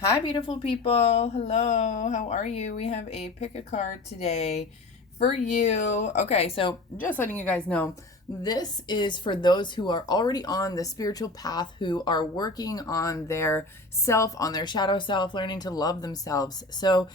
Hi, beautiful people. Hello. How are you? We have a pick a card today for you. Okay, so just letting you guys know, this is for those who are already on the spiritual path, who are working on their self, on their shadow self, learning to love themselves. So,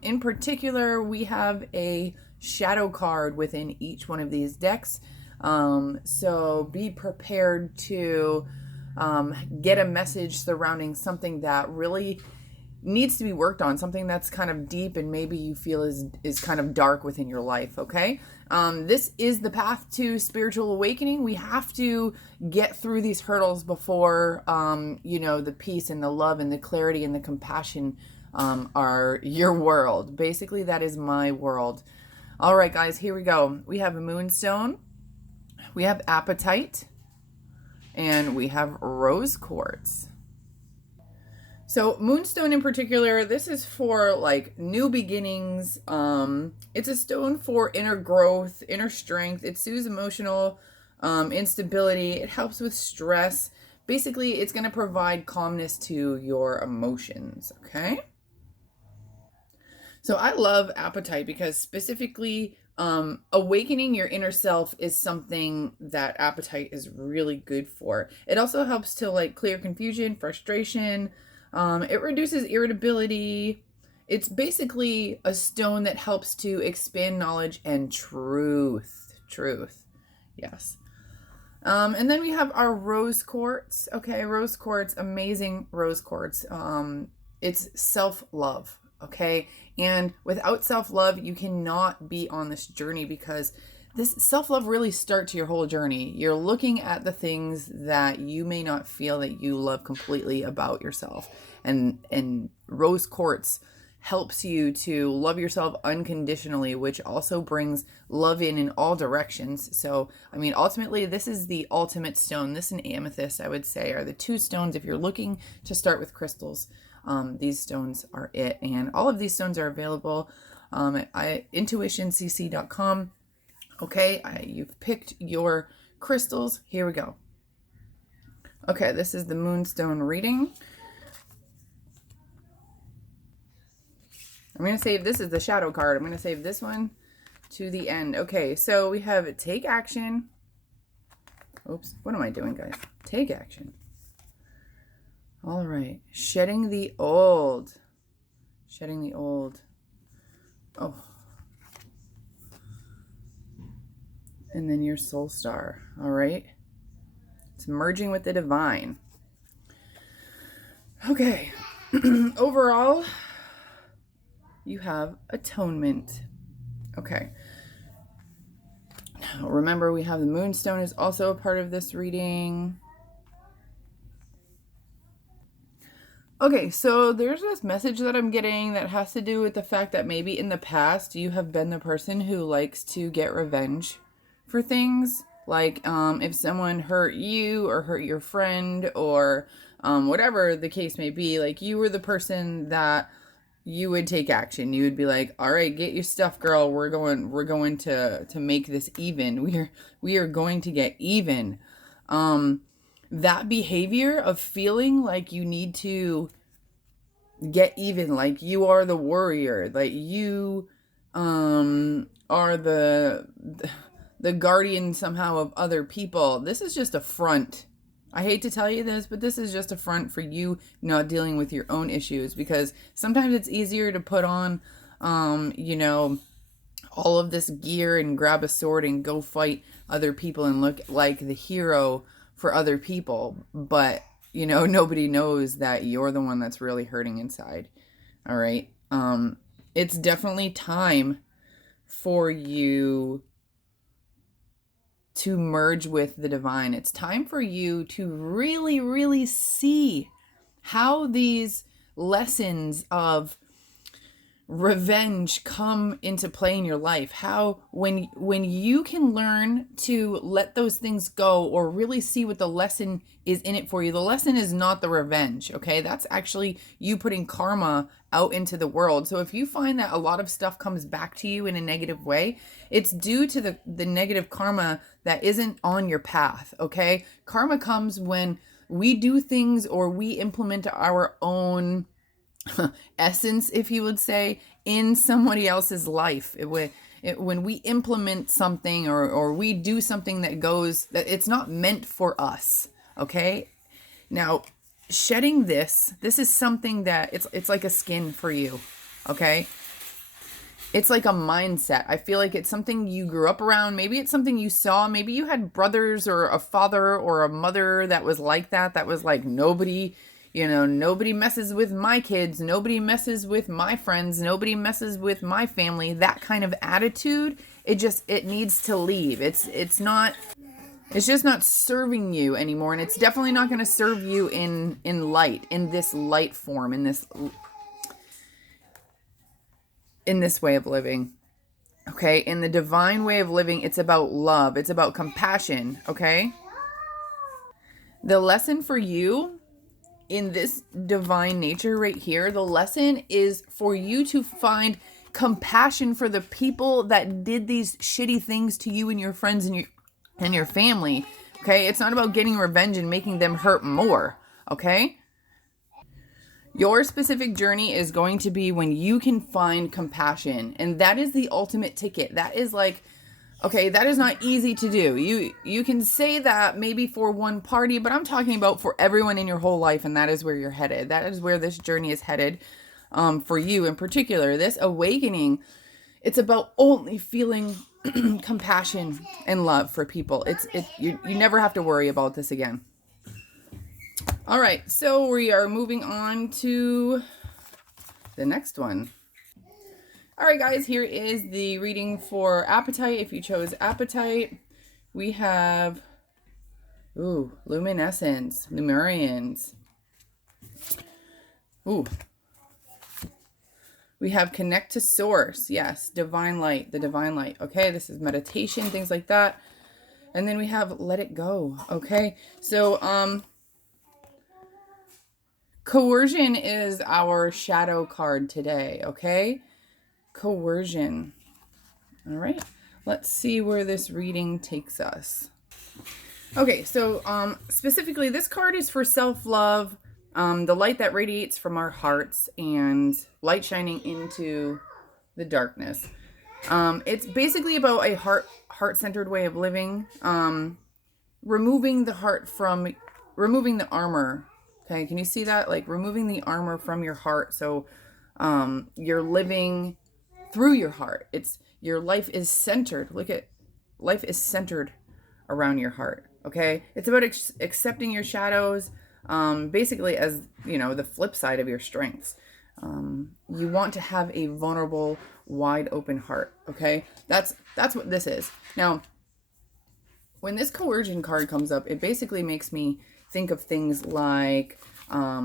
in particular, we have a shadow card within each one of these decks. So be prepared to get a message surrounding something that really needs to be worked on, something that's kind of deep and maybe you feel is kind of dark within your life. Okay, this is the path to spiritual awakening. We have to get through these hurdles before the peace and the love and the clarity and the compassion are your world. Basically, that is my world. All right, guys, here we go. We have a Moonstone, we have Appetite, and we have Rose Quartz. So Moonstone in particular, this is for like new beginnings. It's a stone for inner growth, inner strength. It soothes emotional instability. It helps with stress. Basically, it's going to provide calmness to your emotions. Okay. So I love Appetite because specifically awakening your inner self is something that Appetite is really good for. It also helps to like clear confusion, frustration. It reduces irritability. It's basically a stone that helps to expand knowledge and truth. Truth. Yes. And then we have our Rose Quartz. Okay, Rose Quartz, amazing Rose Quartz. It's self-love. Okay, and without self-love, you cannot be on this journey because this self-love really starts your whole journey. You're looking at the things that you may not feel that you love completely about yourself. And Rose Quartz helps you to love yourself unconditionally, which also brings love in all directions. So, I mean, ultimately, this is the ultimate stone. This and amethyst, I would say, are the two stones if you're looking to start with crystals. These stones are it. And all of these stones are available at intuitioncc.com. Okay, you've picked your crystals. Here we go. Okay, this is the Moonstone reading. I'm going to save, this is the shadow card. I'm going to save this one to the end. Okay, so we have take action. Oops, what am I doing, guys? Take action. All right, shedding the old. Shedding the old. Oh. And then your soul star. All right. It's merging with the divine. Okay. Overall, you have atonement. Okay. Now, remember, we have the Moonstone is also a part of this reading. Okay, so there's this message that I'm getting that has to do with the fact that maybe in the past you have been the person who likes to get revenge for things. Like if someone hurt you or hurt your friend or whatever the case may be, like you were the person that you would take action. You would be like, all right, get your stuff, girl. We're going to make this even. We are going to get even. That behavior of feeling like you need to get even, like you are the warrior, like you are the guardian somehow of other people. This is just a front. I hate to tell you this, but this is just a front for you not dealing with your own issues, because sometimes it's easier to put on all of this gear and grab a sword and go fight other people and look like the hero for other people, but nobody knows that you're the one that's really hurting inside. All right. It's definitely time for you to merge with the divine. It's time for you to really, really see how these lessons of revenge come into play in your life. How when you can learn to let those things go or really see what the lesson is in it for you. The lesson is not the revenge, okay? That's actually you putting karma out into the world. So if you find that a lot of stuff comes back to you in a negative way, it's due to the negative karma that isn't on your path, okay? Karma comes when we do things or we implement our own essence, if you would say, in somebody else's life. When we implement something, or we do something that it's not meant for us. Okay. Now, shedding this is something that it's like a skin for you. Okay. It's like a mindset. I feel like it's something you grew up around. Maybe it's something you saw. Maybe you had brothers or a father or a mother that was like that. That was like, nobody messes with my kids. Nobody messes with my friends. Nobody messes with my family. That kind of attitude, it needs to leave. It's just not serving you anymore. And it's definitely not going to serve you in light, in this light form, in this way of living. Okay. In the divine way of living, it's about love. It's about compassion. Okay. The lesson for you in this divine nature right here, the lesson is for you to find compassion for the people that did these shitty things to you and your friends and your family. Okay. It's not about getting revenge and making them hurt more. Okay. Your specific journey is going to be when you can find compassion. And that is the ultimate ticket. That is like, okay, that is not easy to do. You can say that maybe for one party, but I'm talking about for everyone in your whole life. And that is where you're headed. That is where this journey is headed, for you in particular. This awakening, it's about only feeling compassion and love for people. You never have to worry about this again. All right, so we are moving on to the next one. All right, guys, here is the reading for Appetite. If you chose Appetite, we have, Luminescence, Lemurians. We have Connect to Source. Yes, Divine Light, the Divine Light. Okay, this is meditation, things like that. And then we have Let It Go. Okay, so, Coercion is our shadow card today, okay? Coercion. All right, let's see where this reading takes us. Okay, so specifically, this card is for self-love, the light that radiates from our hearts and light shining into the darkness. It's basically about a heart-centered way of living, removing the armor. Okay, can you see that? Like removing the armor from your heart. So you're living through your heart. Your life is centered. Life is centered around your heart. Okay, it's about accepting your shadows, basically as, the flip side of your strengths. You want to have a vulnerable, wide open heart. Okay, that's what this is. Now, when this coercion card comes up, it basically makes me think of things like, I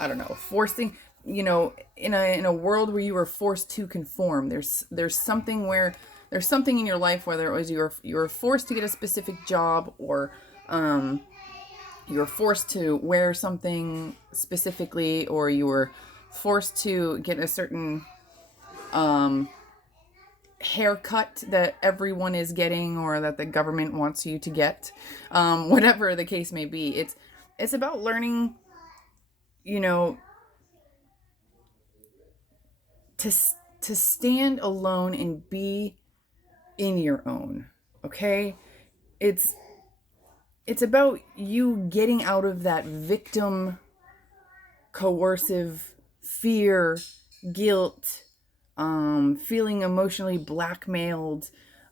don't know, forcing, in a world where you were forced to conform. There's something in your life, whether it was you were forced to get a specific job, or you were forced to wear something specifically, or you were forced to get a certain haircut that everyone is getting, or that the government wants you to get, whatever the case may be. It's about learning, to stand alone and be in your own. Okay, it's about you getting out of that victim, coercive fear, guilt, feeling emotionally blackmailed,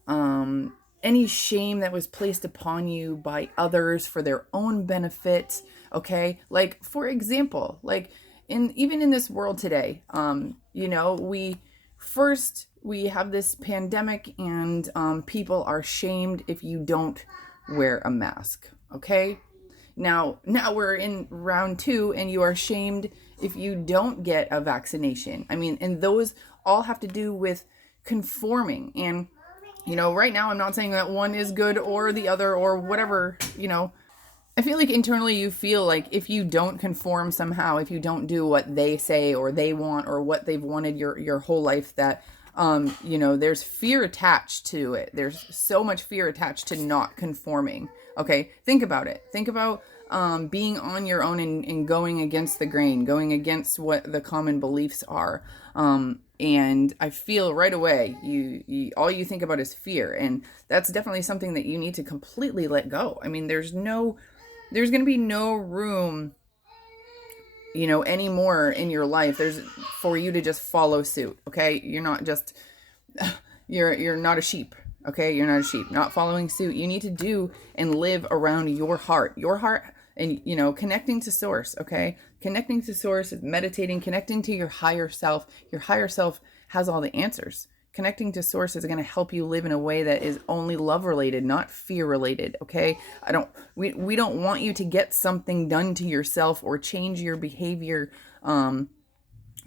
any shame that was placed upon you by others for their own benefit. Okay, like for example, like even in this world today, we have this pandemic, and people are shamed if you don't wear a mask. Okay, now we're in round 2, and you are shamed if you don't get a vaccination. I mean, and those all have to do with conforming. And right now I'm not saying that one is good or the other or whatever. I feel like internally you feel like if you don't conform somehow, if you don't do what they say or they want or what they've wanted your whole life, that there's fear attached to it. There's so much fear attached to not conforming. Okay, think about it. Think about being on your own and going against the grain, going against what the common beliefs are. And I feel right away, you all you think about is fear. And that's definitely something that you need to completely let go. I mean, there's going to be no room, anymore in your life. There's for you to just follow suit. Okay. You're not just, you're not a sheep. Okay. You're not a sheep, not following suit. You need to do and live around your heart, and, connecting to source. Okay. Connecting to source is meditating, connecting to your higher self. Your higher self has all the answers. Connecting to source is going to help you live in a way that is only love related, not fear related. Okay. We don't want you to get something done to yourself or change your behavior,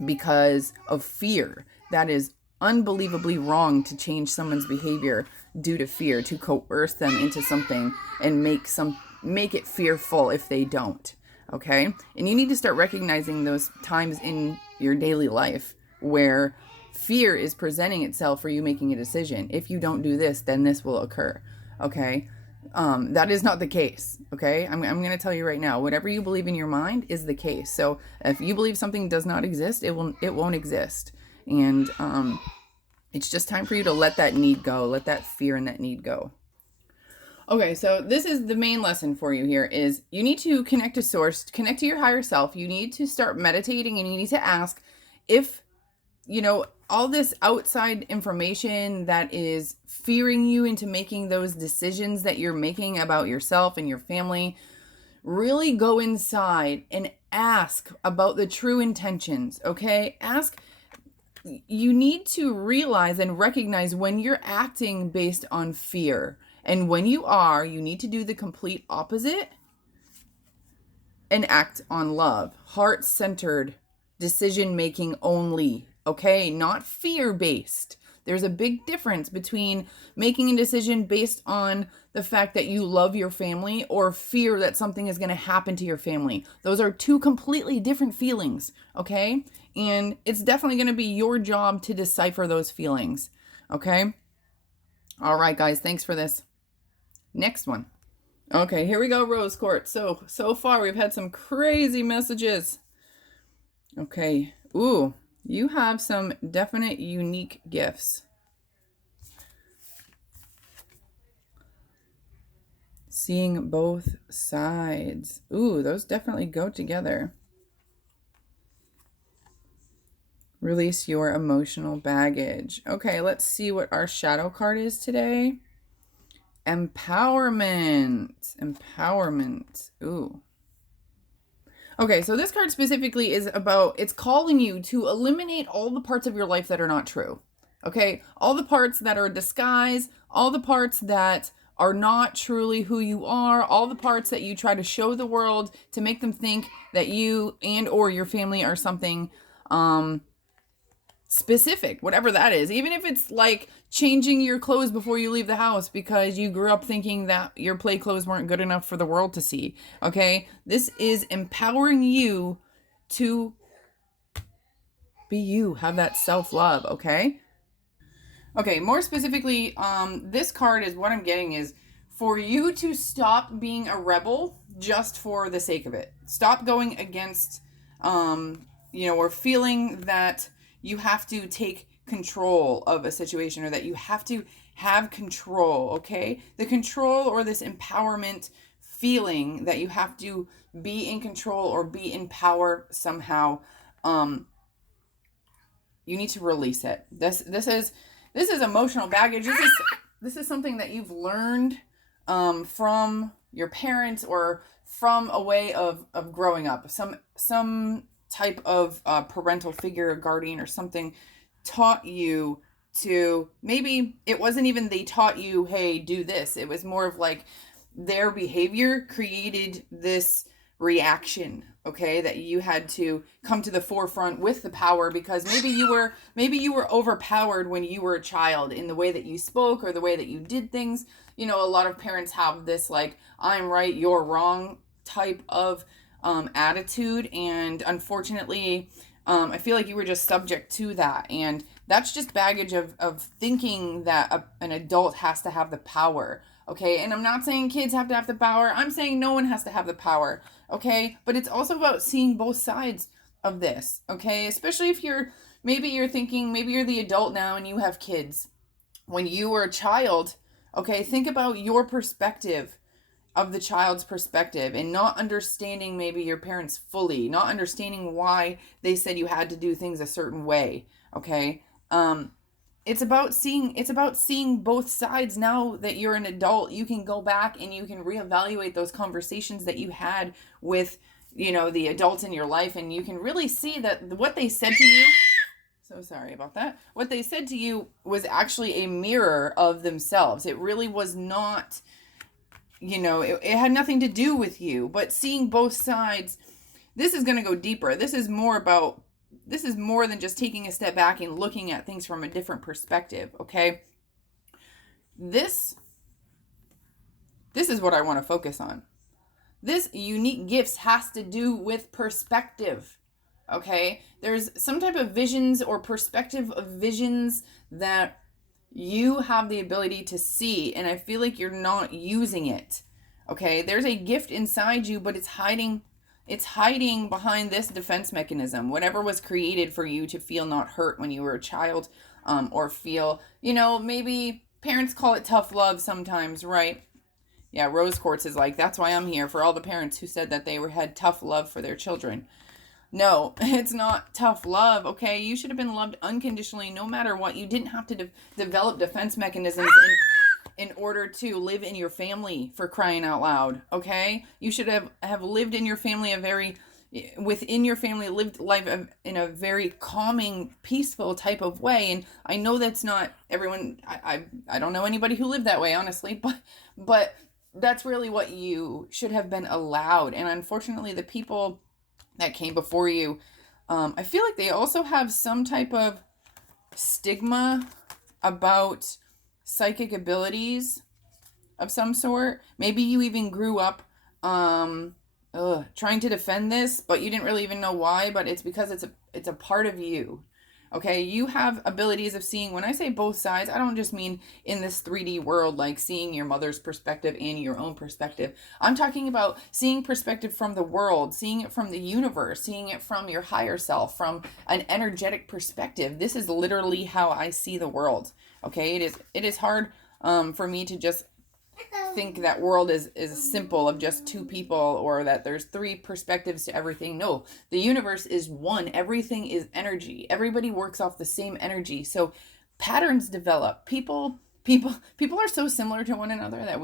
because of fear. That is unbelievably wrong, to change someone's behavior due to fear, to coerce them into something and make it fearful if they don't. Okay. And you need to start recognizing those times in your daily life where fear is presenting itself for you making a decision. If you don't do this, then this will occur. Okay. That is not the case. Okay. I'm going to tell you right now, whatever you believe in your mind is the case. So if you believe something does not exist, it won't exist. And, it's just time for you to let that need go, let that fear and that need go. Okay, so this is the main lesson for you here is you need to connect to source, connect to your higher self. You need to start meditating and you need to ask if, all this outside information that is fearing you into making those decisions that you're making about yourself and your family, really go inside and ask about the true intentions, okay? You need to realize and recognize when you're acting based on fear. And when you need to do the complete opposite and act on love. Heart-centered decision-making only, okay? Not fear-based. There's a big difference between making a decision based on the fact that you love your family or fear that something is going to happen to your family. Those are two completely different feelings, okay? And it's definitely going to be your job to decipher those feelings, okay? All right, guys, thanks for this. Next one. Okay, here we go, Rose Quartz. So far we've had some crazy messages. Okay. Ooh, you have some definite unique gifts. Seeing both sides. Ooh, those definitely go together. Release your emotional baggage. Okay, let's see what our shadow card is today. Empowerment. Ooh. Okay, so this card specifically is about, it's calling you to eliminate all the parts of your life that are not true. Okay, all the parts that are a disguise, all the parts that are not truly who you are, all the parts that you try to show the world to make them think that you and or your family are something specific, whatever that is. Even if it's like changing your clothes before you leave the house because you grew up thinking that your play clothes weren't good enough for the world to see. Okay, this is empowering you to be you, have that self-love. Okay, more specifically, this card is what I'm getting is for you to stop being a rebel just for the sake of it. Stop going against, or feeling that you have to take control of a situation or that you have to have control, okay? The control or this empowerment feeling that you have to be in control or be in power somehow, you need to release it. This is emotional baggage. This is something that you've learned from your parents or from a way of growing up. Some type of parental figure, guardian or something taught you to, maybe it wasn't even they taught you, hey, do this. It was more of like their behavior created this reaction, okay, that you had to come to the forefront with the power because maybe you were overpowered when you were a child in the way that you spoke or the way that you did things. A lot of parents have this like, I'm right, you're wrong type of attitude, and unfortunately I feel like you were just subject to that, and that's just baggage of thinking that an adult has to have the power. Okay, and I'm not saying kids have to have the power. I'm saying no one has to have the power. Okay, but it's also about seeing both sides of this. Okay, especially if maybe you're thinking, maybe you're the adult now and you have kids. When you were a child, okay, think about your perspective of the child's perspective and not understanding maybe your parents fully, not understanding why they said you had to do things a certain way. Okay, it's about seeing both sides. Now that you're an adult, you can go back and you can reevaluate those conversations that you had with the adults in your life, and you can really see that what they said to you, so sorry about that, what they said to you was actually a mirror of themselves. It really was not, it had nothing to do with you. But seeing both sides, this is going to go deeper. This is more than just taking a step back and looking at things from a different perspective. Okay, this is what I want to focus on. This unique gifts has to do with perspective. Okay, there's some type of visions or perspective of visions that you have the ability to see, and I feel like you're not using it. Okay, there's a gift inside you, but it's hiding behind this defense mechanism, whatever was created for you to feel not hurt when you were a child, or feel, maybe parents call it tough love sometimes, right? Yeah, Rose Quartz is like, that's why I'm here, for all the parents who said that they had tough love for their children. No, it's not tough love, okay? You should have been loved unconditionally no matter what. You didn't have to develop defense mechanisms in order to live in your family, for crying out loud, okay? You should have lived in your family within your family, lived life in a very calming, peaceful type of way. And I know that's not everyone. I don't know anybody who lived that way, honestly, but that's really what you should have been allowed. And unfortunately, the people that came before you, I feel like they also have some type of stigma about psychic abilities of some sort. Maybe you even grew up trying to defend this, but you didn't really even know why. But it's because it's a part of you. Okay, you have abilities of seeing. When I say both sides, I don't just mean in this 3D world, like seeing your mother's perspective and your own perspective. I'm talking about seeing perspective from the world, seeing it from the universe, seeing it from your higher self, from an energetic perspective. This is literally how I see the world. Okay, it is hard for me to just think that world is simple of just two people, or that there's three perspectives to everything. No, the universe is one. Everything is energy. Everybody works off the same energy. So patterns develop. People are so similar to one another that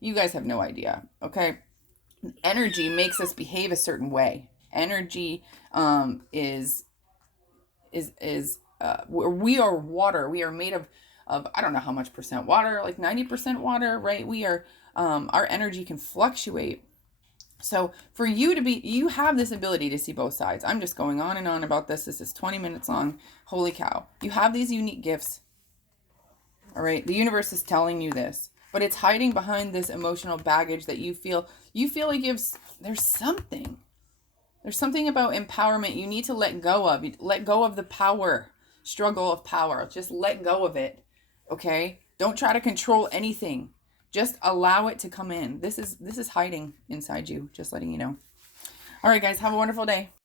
you guys have no idea. Okay, energy makes us behave a certain way. Energy is we are water. We are made of I don't know how much percent water, like 90% water, right? We are our energy can fluctuate. So for you have this ability to see both sides. I'm just going on and on about this. This is 20 minutes long. Holy cow. You have these unique gifts. All right. The universe is telling you this, but it's hiding behind this emotional baggage that you feel like there's something. There's something about empowerment you need to let go of. Let go of the power, struggle of power. Just let go of it. Okay? Don't try to control anything. Just allow it to come in. This is hiding inside you, just letting you know. All right, guys, have a wonderful day.